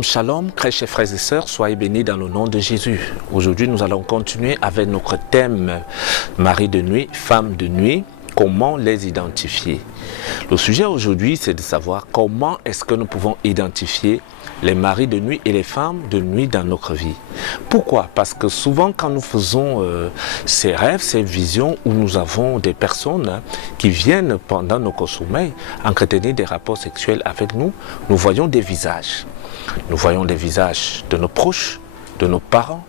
Shalom, très chers frères et sœurs, soyez bénis dans le nom de Jésus. Aujourd'hui, nous allons continuer avec notre thème mari de nuit, femme de nuit. Comment les identifier? Le sujet aujourd'hui, c'est de savoir comment est-ce que nous pouvons identifier les maris de nuit et les femmes de nuit dans notre vie. Pourquoi? Parce que souvent, quand nous faisons ces rêves, ces visions où nous avons des personnes qui viennent pendant notre sommeil entretenir des rapports sexuels avec nous, nous voyons des visages. Nous voyons des visages de nos proches, de nos parents,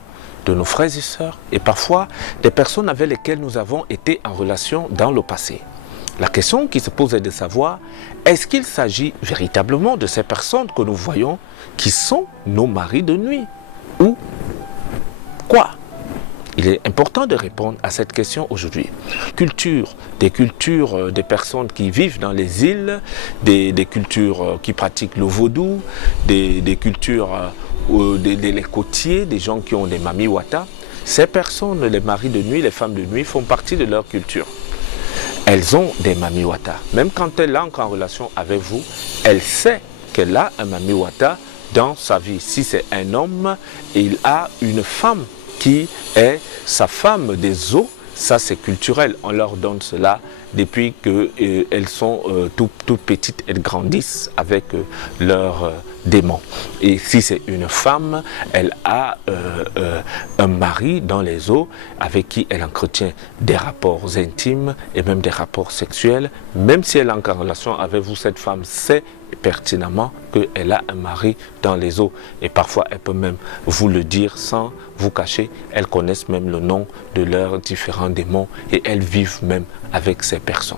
de nos frères et sœurs, et parfois des personnes avec lesquelles nous avons été en relation dans le passé. La question qui se pose est de savoir, est-ce qu'il s'agit véritablement de ces personnes que nous voyons qui sont nos maris de nuit? Ou quoi? Il est important de répondre à cette question aujourd'hui. Des cultures des personnes qui vivent dans les îles, des cultures qui pratiquent le vaudou, des cultures des côtiers, des gens qui ont des mami wata. Ces personnes, les maris de nuit, les femmes de nuit, font partie de leur culture. Elles ont des mami wata. Même quand elle entre en relation avec vous, elle sait qu'elle a un mami wata dans sa vie. Si c'est un homme, il a une femme qui est sa femme des eaux, ça c'est culturel, on leur donne cela depuis qu'elles sont toutes petites, elles grandissent avec leurs démons. Et si c'est une femme, elle a un mari dans les eaux avec qui elle entretient des rapports intimes et même des rapports sexuels. Même si elle est en relation avec vous, cette femme sait pertinemment qu'elle a un mari dans les eaux. Et parfois, elle peut même vous le dire sans vous cacher. Elles connaissent même le nom de leurs différents démons et elles vivent même avec ces personnes.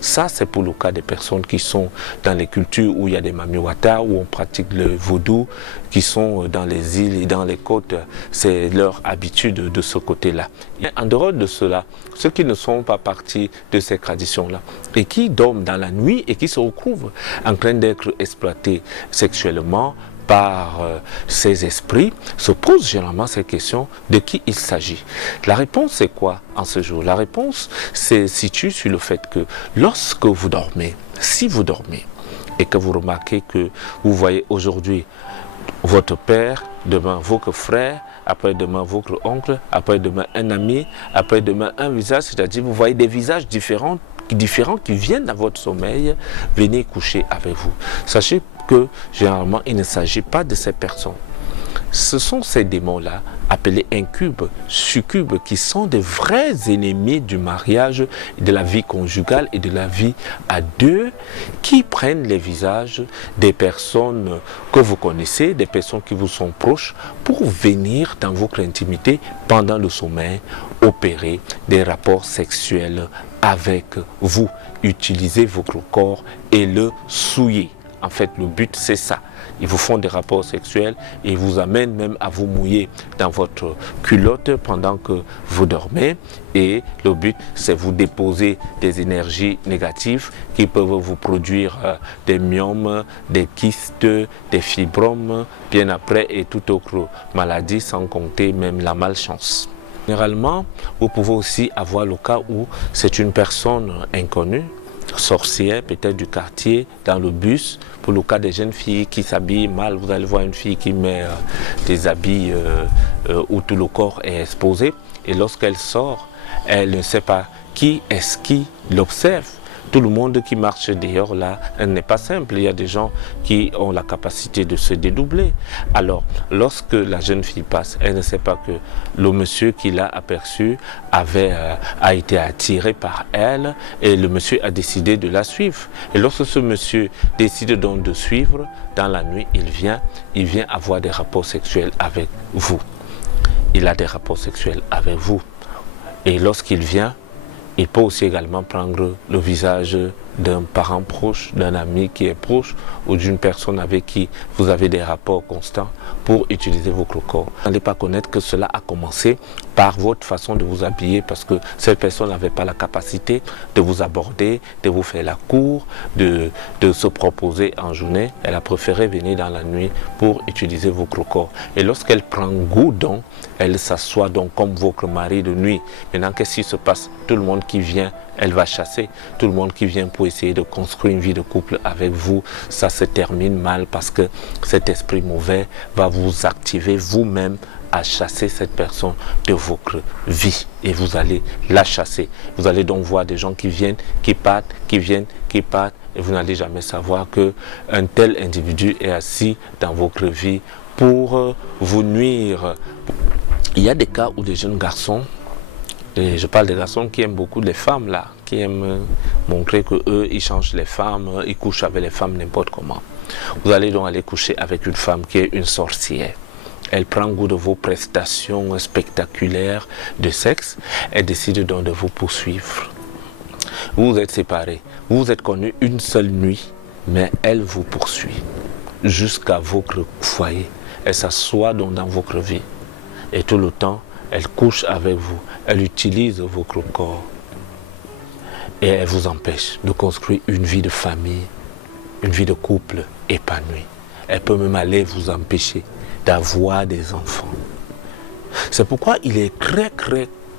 Ça, c'est pour le cas des personnes qui sont dans les cultures où il y a des mamiwata, où on pratique le vaudou, qui sont dans les îles et dans les côtes. C'est leur habitude de ce côté-là. En dehors de cela, ceux qui ne sont pas partis de ces traditions-là et qui dorment dans la nuit et qui se retrouvent en train d'être exploités sexuellement par ces esprits, se posent généralement ces questions de qui il s'agit. La réponse c'est quoi en ce jour? La réponse se situe sur le fait que lorsque vous dormez, si vous dormez et que vous remarquez que vous voyez aujourd'hui votre père, demain votre frère, après-demain votre oncle, après-demain un ami, après-demain un visage, c'est-à-dire vous voyez des visages différents qui viennent dans votre sommeil, venez coucher avec vous. Sachez que généralement il ne s'agit pas de ces personnes. Ce sont ces démons-là, appelés incubes, succubes, qui sont des vrais ennemis du mariage, de la vie conjugale et de la vie à deux, qui prennent les visages des personnes que vous connaissez, des personnes qui vous sont proches, pour venir dans votre intimité pendant le sommeil, opérer des rapports sexuels avec vous. Utilisez votre corps et le souiller. En fait, le but, c'est ça. Ils vous font des rapports sexuels et ils vous amènent même à vous mouiller dans votre culotte pendant que vous dormez. Et le but, c'est vous déposer des énergies négatives qui peuvent vous produire des myomes, des kystes, des fibromes, bien après et toute autre maladie, sans compter même la malchance. Généralement, vous pouvez aussi avoir le cas où c'est une personne inconnue, sorcière peut-être du quartier, dans le bus. Pour le cas des jeunes filles qui s'habillent mal, vous allez voir une fille qui met des habits où tout le corps est exposé. Et lorsqu'elle sort, elle ne sait pas qui est-ce qui l'observe. Tout le monde qui marche dehors là, elle n'est pas simple. Il y a des gens qui ont la capacité de se dédoubler. Alors, lorsque la jeune fille passe, elle ne sait pas que le monsieur qui l'a aperçu a été attiré par elle et le monsieur a décidé de la suivre. Et lorsque ce monsieur décide donc de suivre, dans la nuit, il vient avoir des rapports sexuels avec vous. Il a des rapports sexuels avec vous. Et lorsqu'il vient, il peut aussi également prendre le visage d'un parent proche, d'un ami qui est proche ou d'une personne avec qui vous avez des rapports constants pour utiliser votre corps. Vous n'allez pas connaître que cela a commencé par votre façon de vous habiller parce que cette personne n'avait pas la capacité de vous aborder, de vous faire la cour, de se proposer en journée. Elle a préféré venir dans la nuit pour utiliser votre corps. Et lorsqu'elle prend goût donc, elle s'assoit donc comme votre mari de nuit. Maintenant, qu'est-ce qui se passe? Tout le monde qui vient Elle va chasser tout le monde qui vient pour essayer de construire une vie de couple avec vous. Ça se termine mal parce que cet esprit mauvais va vous activer vous-même à chasser cette personne de votre vie. Et vous allez la chasser. Vous allez donc voir des gens qui viennent, qui partent, qui viennent, qui partent. Et vous n'allez jamais savoir qu'un tel individu est assis dans votre vie pour vous nuire. Il y a des cas où des jeunes garçons, et je parle des garçons qui aiment beaucoup les femmes là, qui aiment montrer qu'eux, ils changent les femmes, ils couchent avec les femmes n'importe comment. Vous allez donc aller coucher avec une femme qui est une sorcière. Elle prend goût de vos prestations spectaculaires de sexe. Elle décide donc de vous poursuivre. Vous vous êtes séparés, vous vous êtes connus une seule nuit, mais elle vous poursuit jusqu'à votre foyer. Elle s'assoit donc dans votre vie. Et tout le temps, elle couche avec vous, elle utilise votre corps et elle vous empêche de construire une vie de famille, une vie de couple épanouie. Elle peut même aller vous empêcher d'avoir des enfants. C'est pourquoi il est très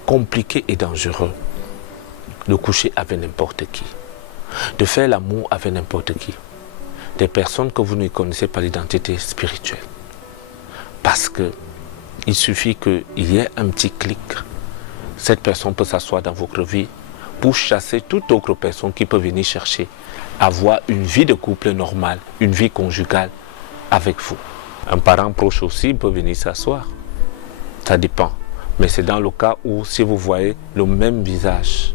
compliqué et dangereux de coucher avec n'importe qui, de faire l'amour avec n'importe qui, des personnes que vous ne connaissez pas l'identité spirituelle. Parce que il suffit qu'il y ait un petit clic. Cette personne peut s'asseoir dans votre vie pour chasser toute autre personne qui peut venir chercher, avoir une vie de couple normale, une vie conjugale avec vous. Un parent proche aussi peut venir s'asseoir. Ça dépend. Mais c'est dans le cas où si vous voyez le même visage,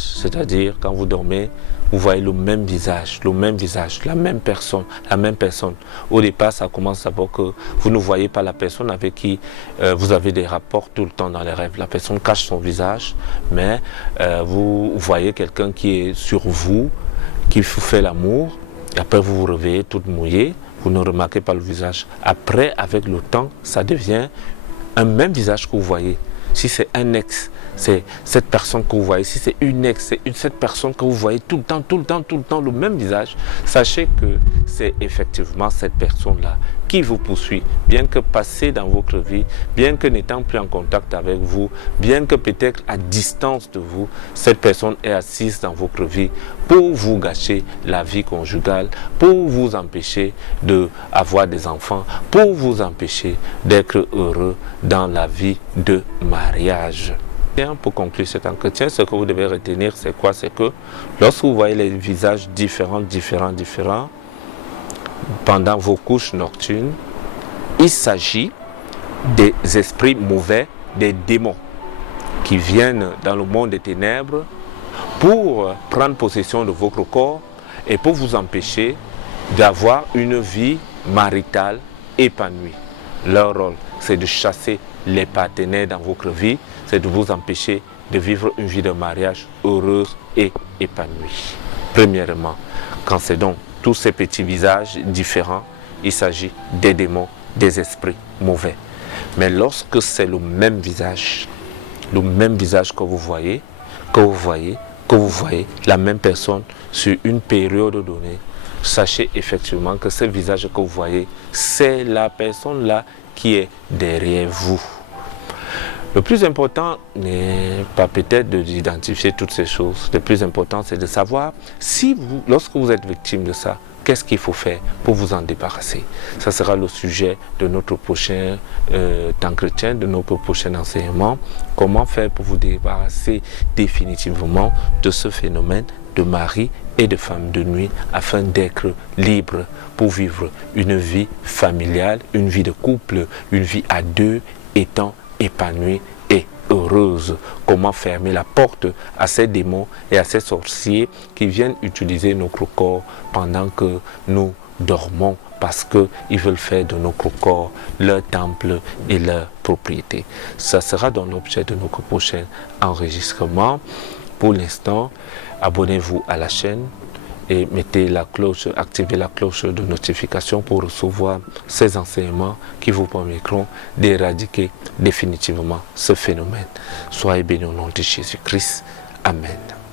c'est-à-dire quand vous dormez, vous voyez le même visage, la même personne. Au départ, ça commence d'abord que vous ne voyez pas la personne avec qui vous avez des rapports tout le temps dans les rêves. La personne cache son visage, mais vous voyez quelqu'un qui est sur vous, qui vous fait l'amour. Après, vous vous réveillez toute mouillée, vous ne remarquez pas le visage. Après, avec le temps, ça devient un même visage que vous voyez. Si c'est un ex, c'est cette personne que vous voyez. Si c'est une ex, c'est cette personne que vous voyez tout le temps, le même visage. Sachez que c'est effectivement cette personne-là qui vous poursuit. Bien que passée dans votre vie, bien que n'étant plus en contact avec vous, bien que peut-être à distance de vous, cette personne est assise dans votre vie pour vous gâcher la vie conjugale, pour vous empêcher d'avoir des enfants, pour vous empêcher d'être heureux dans la vie de mariage. Pour conclure cet entretien, ce que vous devez retenir, c'est quoi? C'est que lorsque vous voyez les visages différents, pendant vos couches nocturnes, il s'agit des esprits mauvais, des démons qui viennent dans le monde des ténèbres pour prendre possession de votre corps et pour vous empêcher d'avoir une vie maritale épanouie. Leur rôle, c'est de chasser les partenaires dans votre vie, c'est de vous empêcher de vivre une vie de mariage heureuse et épanouie. Premièrement, quand c'est donc tous ces petits visages différents, il s'agit des démons, des esprits mauvais. Mais lorsque c'est le même visage que vous voyez, la même personne sur une période donnée, sachez effectivement que ce visage que vous voyez, c'est la personne là qui est derrière vous. Le plus important n'est pas peut-être d'identifier toutes ces choses. Le plus important, c'est de savoir si lorsque vous êtes victime de ça, qu'est-ce qu'il faut faire pour vous en débarrasser. Ça sera le sujet de notre prochain entretien, de notre prochain enseignement. Comment faire pour vous débarrasser définitivement de ce phénomène de mari et de femme de nuit afin d'être libre pour vivre une vie familiale, une vie de couple, une vie à deux étant épanouie et heureuse. Comment fermer la porte à ces démons et à ces sorciers qui viennent utiliser notre corps pendant que nous dormons parce qu'ils veulent faire de notre corps leur temple et leur propriété. Ça sera dans l'objet de notre prochain enregistrement. Pour l'instant, abonnez-vous à la chaîne et mettez la cloche, activez la cloche de notification pour recevoir ces enseignements qui vous permettront d'éradiquer définitivement ce phénomène. Soyez bénis au nom de Jésus-Christ. Amen.